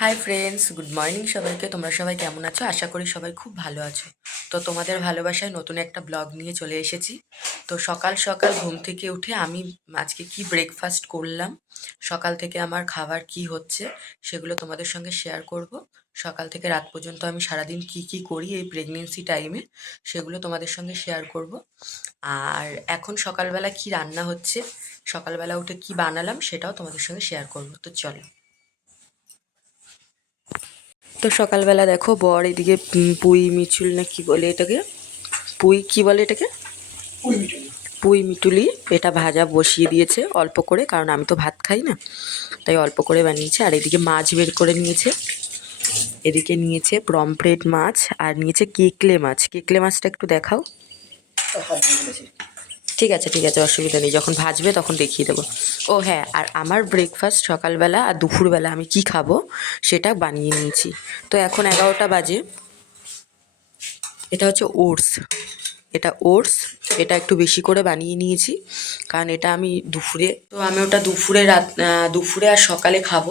Hi friends good morning সবাইকে। তোমরা সবাই কেমন আছো? আশা করি সবাই খুব ভালো আছো। তো তোমাদের ভালোবাসায় নতুন একটা ব্লগ নিয়ে চলে এসেছি। তো সকাল সকাল ঘুম থেকে উঠে আমি আজকে কি ব্রেকফাস্ট করলাম, সকাল থেকে আমার খাবার কি হচ্ছে, সেগুলো তোমাদের সঙ্গে শেয়ার করব। সকাল থেকে রাত পর্যন্ত আমি সারাদিন কি কি করি এই প্রেগনেন্সি টাইমে সেগুলো তোমাদের সঙ্গে শেয়ার করব। আর এখন সকালবেলা কি রান্না হচ্ছে, সকালবেলা উঠে কি বানালাম, সেটাও তোমাদের সঙ্গে শেয়ার করব। তো চলো। তো সকালবেলা দেখো বর এদিকে পুঁই মিচুল না কি বলে এটাকে? পুঁই কি বলে এটাকে? পুঁই মিটুলি এটা ভাজা বসিয়ে দিয়েছে অল্প করে কারণ আমি তো ভাত খাই না। তাই অল্প করে বানিয়েছে আর এদিকে মাছ বের করে নিয়েছে। এদিকে নিয়েছে প্রমপ্লেট মাছ আর নিয়েছে কেকলে মাছ। কেকলে মাছটা একটু দেখাও। ঠিক আছে ঠিক আছে অসুবিধা নেই। যখন ভাজবে তখন দেখিয়ে দেবো। ও হ্যাঁ আর আমার ব্রেকফাস্ট সকালবেলা আর দুপুরবেলা আমি কি খাব সেটা বানিয়ে নিয়েছি। তো এখন এগারোটা বাজে। এটা হচ্ছে ওটস। এটা ওটস এটা একটু বেশি করে বানিয়ে নিয়েছি কারণ এটা আমি দুপুরে তো আমি ওটা দুপুরে রাত দুপুরে আর সকালে খাব।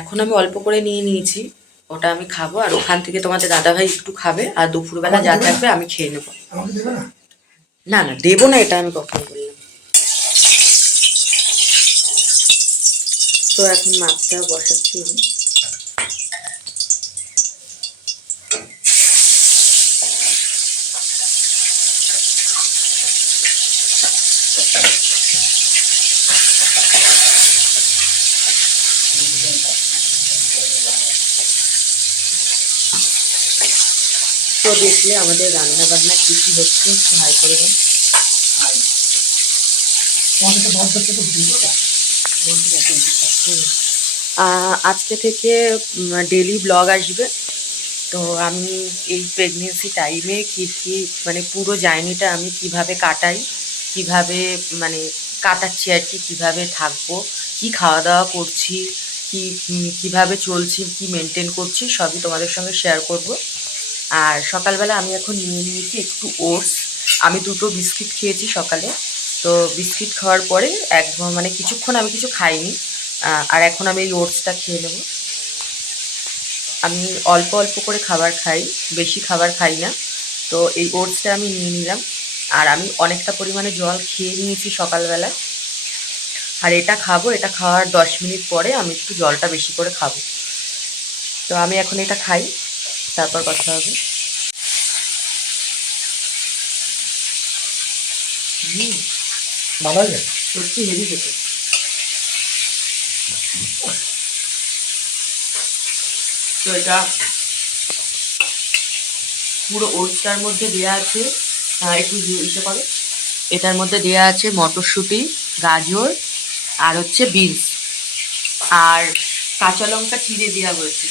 এখন আমি অল্প করে নিয়ে নিয়েছি ওটা আমি খাব আর ওখান থেকে তোমাদের দাদাভাই একটু খাবে আর দুপুরবেলা যা থাকবে আমি খেয়ে নেব। না না দেবো না এটা আমি কখনো বললাম তো এখন মাছটা বসাচ্ছি তো দেখলে আমাদের রান্না বান্না কি কি হচ্ছে একটু হাই করে দেন। আজকে থেকে ডেলি ব্লগ আসবে। তো আমি এই প্রেগনেন্সি টাইমে কী কী মানে পুরো জার্নিটা আমি কীভাবে কাটাই কীভাবে মানে কাটাচ্ছি আর কি কীভাবে থাকব কি খাওয়া দাওয়া করছি কি কীভাবে চলছি কি মেনটেন করছি সবই তোমাদের সঙ্গে শেয়ার করব। আর সকালবেলা আমি এখন নিয়ে নিয়েছি একটু ওটস। আমি দুটো বিস্কিট খেয়েছি সকালে। তো বিস্কিট খাওয়ার পরে এক মানে কিছুক্ষণ আমি কিছু খাইনি আর এখন আমি এই ওটসটা খেয়ে নেব। আমি অল্প অল্প করে খাবার খাই, বেশি খাবার খাই না। তো এই ওটসটা আমি নিয়ে নিলাম। আর আমি অনেকটা পরিমাণে জল খেয়ে নিয়েছি সকালবেলা। আর এটা খাব, এটা খাওয়ার দশ মিনিট পরে আমি একটু জলটা বেশি করে খাব। তো আমি এখন এটা খাই। তারপর কথা হবে। ভালো আছে সত্যি হেভি খেতে। তো এটা পুরো ওটসটার মধ্যে দেওয়া আছে একটু ইসে করো এটার মধ্যে দেওয়া আছে মটরশুঁটি গাজর আর হচ্ছে বিনস। আর কাঁচা লঙ্কা চিড়ে দেওয়া হয়েছে।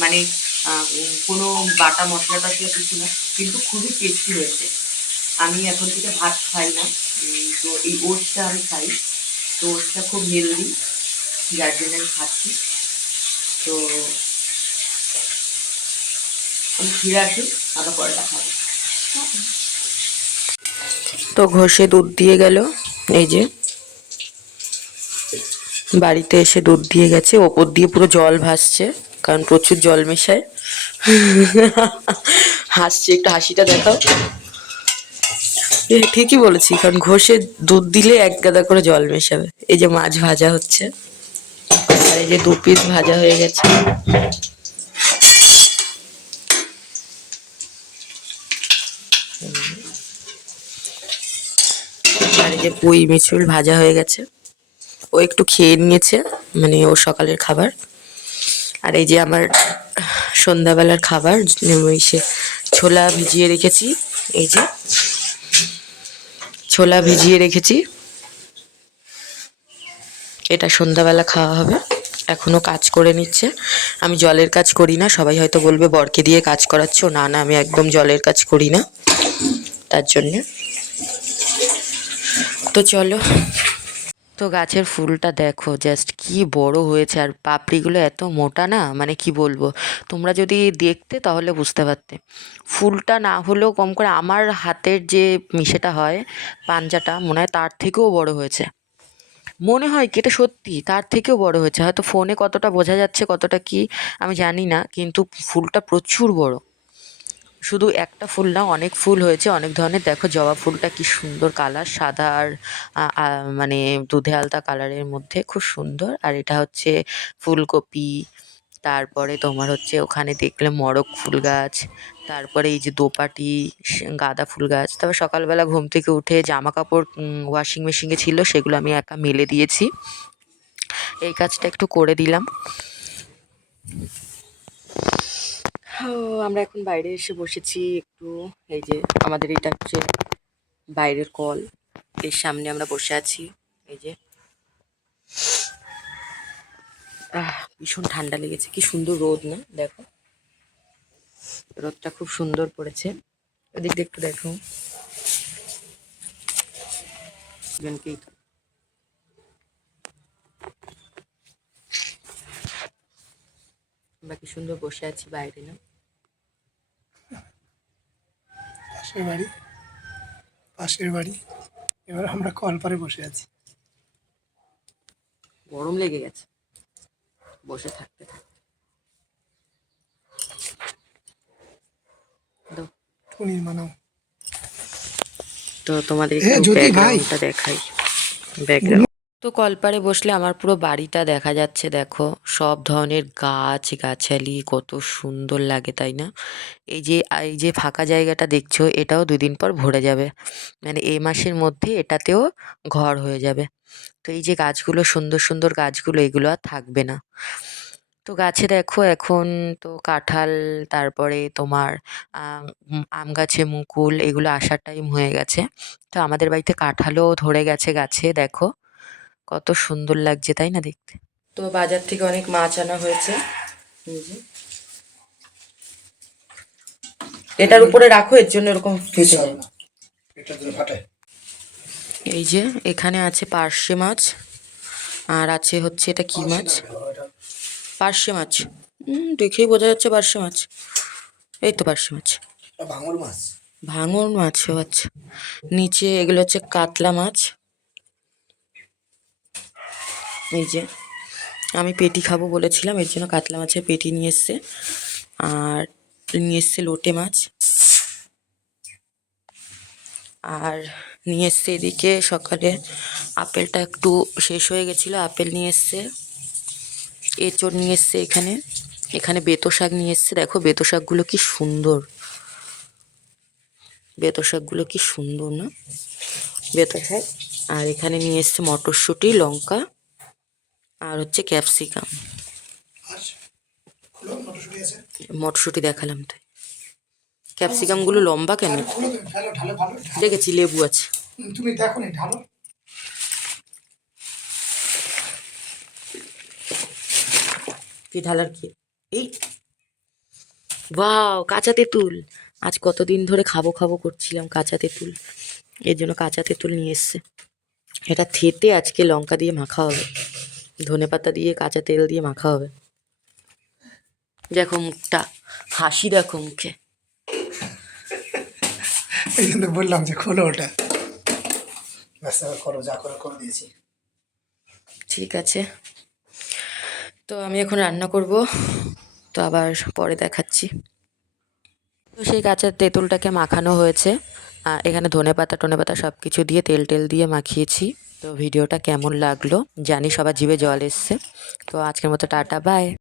মানে কোনো বাটা মশলা টশলা কিছু না, কিন্তু খুবই টেস্টি হয়েছে। আমি এখন থেকে ভাত খাই না তো এই ওটসটা আমি খাই। তো ওটসটা খুব হেলদি যার জন্য আমি খাচ্ছি। তো আমি ফিরে আসি, আবার পরটা খাব তো ঘষে দুধ দিয়ে গেল, এই যে। বাড়িতে এসে দুধ দিয়ে গেছে, ওপর দিয়ে পুরো জল ভাসছে। কারণ প্রচুর জল মেশায়। হাসছে, একটু হাসিটা দেখাও। ঠিকই বলেছি, কারণ ঘষে দুধ দিলে এক গাদা করে জল মেশাবে। এই যে মাছ ভাজা হচ্ছে, আর এই যে দু পিস ভাজা হয়ে গেছে। আর এই যে পুঁই মিচুল ভাজা হয়ে গেছে। ও একটু খেয়ে নিয়েছে মানে ও সকালের খাবার। আর এই যে আমার সন্ধ্যাবেলার খাবার সে ছোলা ভিজিয়ে রেখেছি। এই যে ছোলা ভিজিয়ে রেখেছি। এটা সন্ধ্যাবেলা খাওয়া হবে। এখনও কাজ করে নিচ্ছে। আমি জলের কাজ করি না, সবাই হয়তো বলবে বরকে দিয়ে কাজ করাচ্ছ। না না, আমি একদম জলের কাজ করি না। তার জন্যে। তো চলো তো গাছের ফুলটা দেখো জাস্ট কি বড় হয়েছে। আর পাপড়িগুলো এত মোটা না মানে কি বলব? তোমরা যদি দেখতে তাহলে বুঝতে পারতে। ফুলটা না হলেও কম করে আমার হাতের যে মিশেটা হয়, পাঞ্জাটা, মনে হয় তার থেকেও বড় হয়েছে। মনে হয় কি এটা সত্যি, তার থেকেও বড় হয়েছে। হয়তো ফোনে কতটা বোঝা যাচ্ছে, কতটা কি, আমি জানি না। কিন্তু ফুলটা প্রচুর বড়। শুধু একটা ফুল না, অনেক ফুল হয়েছে, অনেক ধরনের। দেখো, জবা ফুলটা কি সুন্দর কালার সাদা আর মানে দুধে আলতা কালারের মধ্যে, খুব সুন্দর। আর এটা হচ্ছে ফুলকপি, তারপরে তোমার হচ্ছে ওখানে দেখলে মরক ফুল গাছ, তারপরে এই যে দোপাটি গাঁদা ফুল গাছ। তারপর সকালবেলা ঘুম থেকে উঠে জামা কাপড় ওয়াশিং মেশিনে ছিল, সেগুলো আমি একা মেলে দিয়েছি। এই কাজটা একটু করে দিলাম। আমরা এখন বাইরে এসে বসেছি একটু, এই যে আমাদের এটা হচ্ছে বাইরের কল। এর সামনে আমরা বসে আছি, এই যে। ভীষণ ঠান্ডা লেগেছে, কি সুন্দর রোদ না, দেখো। রোদটা খুব সুন্দর পড়েছে। ওদিক দিয়ে একটু দেখো। জনকেই আমরা কি সুন্দর বসে আছি বাইরে না? পাশের বাড়ি। পাশের বাড়ি। এবার আমরা কলপারে বসে আছি। গরম লেগে গেছে। বসে থাকতে থাকতে। টুনির মানাও তো তোমাদের। দেখাই। ব্যাকগ্রাউন্ড তো কলপারে বসলে আমার পুরো বাড়িটা দেখা যাচ্ছে, দেখো। সব ধরনের গাছ, গাছালি, কত সুন্দর লাগে, তাই না? এই যে এই যে ফাঁকা জায়গাটা দেখছ, এটাও দুদিন পর ভরে যাবে। মানে এই মাসের মধ্যে এটাতেও ঘর হয়ে যাবে। তো এই যে গাছগুলো, সুন্দর সুন্দর গাছগুলো, এগুলো আর থাকবে না। তো গাছে দেখো, এখন তো কাঁঠাল, তারপরে তোমার, আম আম গাছে মুকুল, এগুলো আসার টাইম হয়ে গেছে। তো আমাদের বাড়িতে কাঁঠালও ধরে গেছে গাছে, দেখো। কত সুন্দর লাগছে তাই না দেখতে? তো বাজার থেকে অনেক মাছ আনা হয়েছে। এটার উপরে রাখো এর জন্য এরকম ফেটে এই যে এখানে আছে পার্শে মাছ আর আছে হচ্ছে এটা কি মাছ? পার্শে মাছ। হুম দেখেই বোঝা যাচ্ছে পার্শে মাছ। এই তো পার্শে মাছ। ভাঙর মাছ। ভাঙন মাছও আচ্ছা। নিচে এগুলো হচ্ছে কাতলা মাছ। এই যে, আমি পেটি খাব বলেছিলাম, এর জন্য কাতলা মাছের পেটি নিয়ে এসছে। আর নিয়ে এসছে লোটে মাছ। আর নিয়ে এসছে এদিকে সকালে আপেলটা একটু শেষ হয়ে গেছিল, আপেল নিয়ে এসছে। এঁচড় নিয়ে এসছে এখানে। এখানে বেতো শাক নিয়ে এসছে। দেখো বেতো শাকগুলো কি সুন্দর। বেতো শাকগুলো কি সুন্দর না। বেতো শাক। আর এখানে নিয়ে এসছে মটরশুঁটি, লঙ্কা। আর হচ্ছে ক্যাপসিকাম আচ্ছা মটরশুঁটি দেখালাম তাই। ক্যাপসিকামগুলো লম্বা কেন। দেখেছি লেবু আছে। তুমি দেখো নি ঢালো। কি ঢালার কি? এই। বাও কাঁচা তেঁতুল। আজ কতদিন ধরে খাব খাব করছিলাম কাঁচা তেঁতুল। এর জন্য কাঁচা তেঁতুল নিয়ে এসছে। এটা থেতে আজকে লঙ্কা দিয়ে মাখা হবে। ধনে পাতা দিয়ে কাঁচা তেল দিয়ে মাখা হবে। দেখো মুখটা হাসি দেখো মুখে। এই জন্য বললাম যে খোলো ওটা। ব্যাস করো যা করে করে দিয়েছি। ঠিক আছে। তো আমি এখন রান্না করব। তো আবার পরে দেখাচ্ছি। তো সেই কাঁচা তেঁতুলটাকে মাখানো হয়েছে। এখানে ধনে পাতা টনে পাতা সব কিছু দিয়ে তেল টেল দিয়ে মাখিয়েছি। তো ভিডিওটা কেমন লাগল? জানি সবার জিভে জল এসছে। তো আজকের মতো টাটা বাই